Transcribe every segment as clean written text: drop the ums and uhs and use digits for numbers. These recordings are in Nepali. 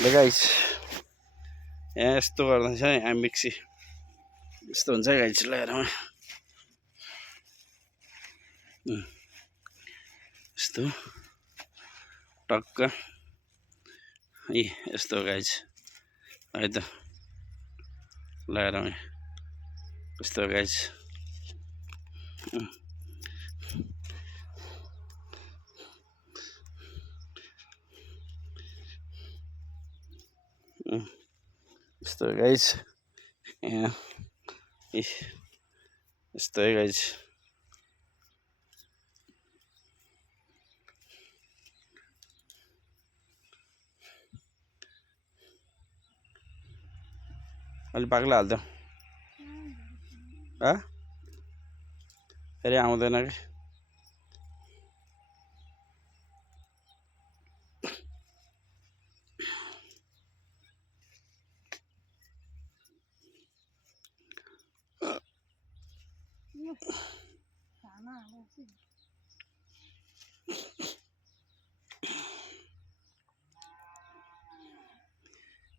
ल गाइस यहाँ यस्तो गर्दा चाहिँ यहाँ मिक्सी यस्तो हुन्छ गाइस लगाएर यस्तो टक्क ए यस्तो गाइस है त लगाएर यस्तो गाइस यस्तो गाइस यहाँ यस्तो है गाइस अलि पाक्ला हाल्थ्यो फेरि आउँदैन कि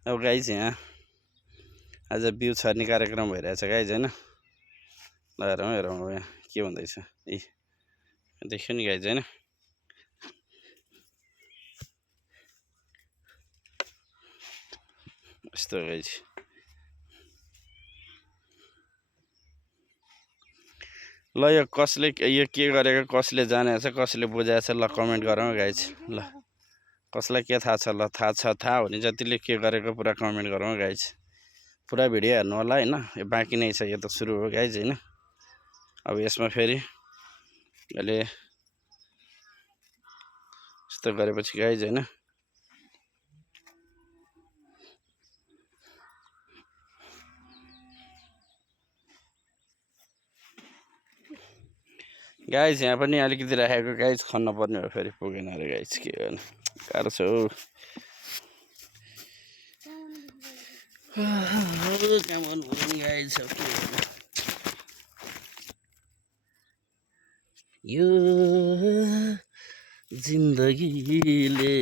अब गाइस यहाँ आज बिउ छर्ने कार्यक्रम भइरहेछ गाइस हैन ल हेरौँ यहाँ के हुँदैछ ए देख्यो नि गाइस हैन यस्तो गाइस ल यो कसले यो के गरेको कसले जानेछ कसले बुझाएछ ल कमेन्ट गरौँ गाइस ल कसलाई के थाहा छ ल थाहा हुने जतिले के गरेको पुरा कमेन्ट गरौँ गाइस पुरा भिडियो हेर्नु होला हैन यो बाँकी नै छ यो त सुरु हो गाइस हैन अब यसमा फेरि अहिले यस्तो गरेपछि गाइस हैन गाइस यहाँ पनि अलिकति राखेको गाइस खन्न पर्ने हो फेरि पुगेन अरे गाइस के गर्नु गाह्रो छ हौ काम गर्नु पर्यो नि गाइस अब के गर्नु यो जिन्दगीले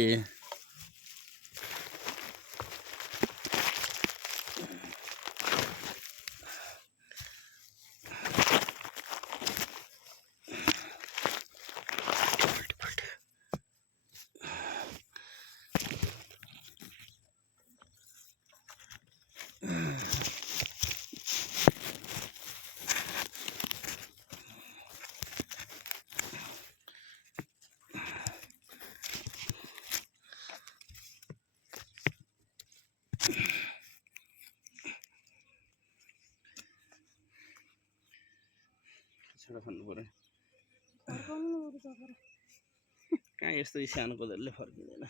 खानु पर्यो कहाँ यस्तो सानो कोदालोले फर्किँदैन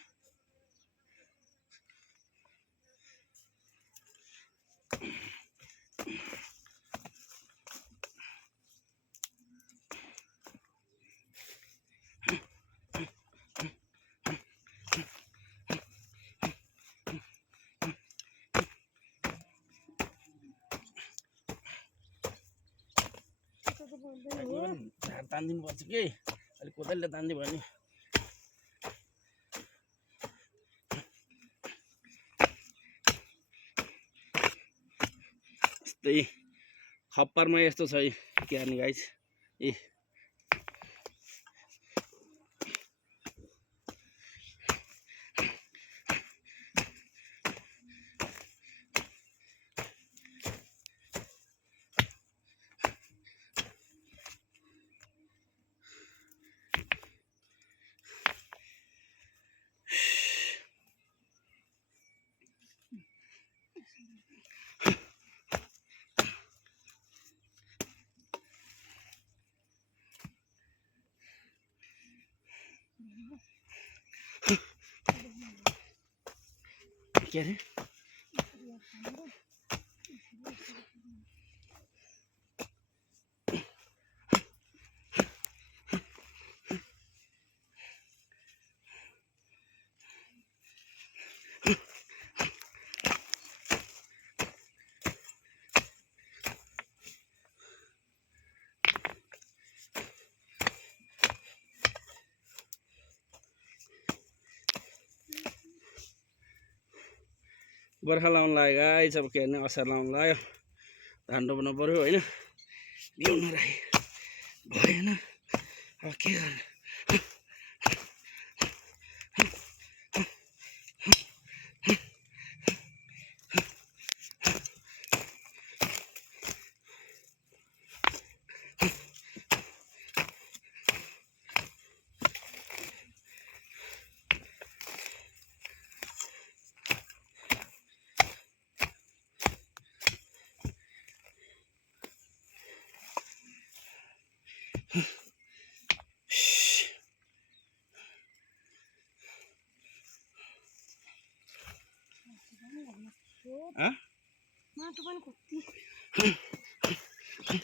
झार तानिदिनु पर्छ कि अलिक कोदालले तानिदियो भने यस्तै खप्परमा यस्तो छ के गर्ने गाइस ए के अरे बर्खा लाउनु लाग्यो गाइस अब के गर्ने असार लाउनु लाग्यो धान रोप्नु पर्यो होइन ल्याउनु राखेँ भएन अब के गर्ने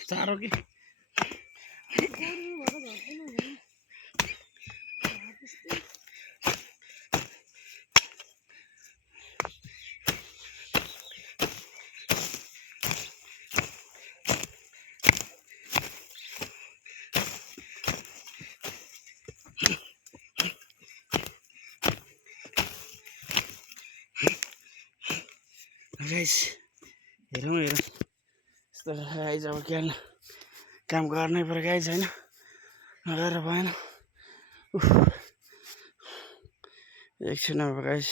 चारो के गाइस हेरौँ यस्तो गाइस अब के काम गर्नै पर्यो गाइस होइन नगरेर भएन एकछिन अब गाइस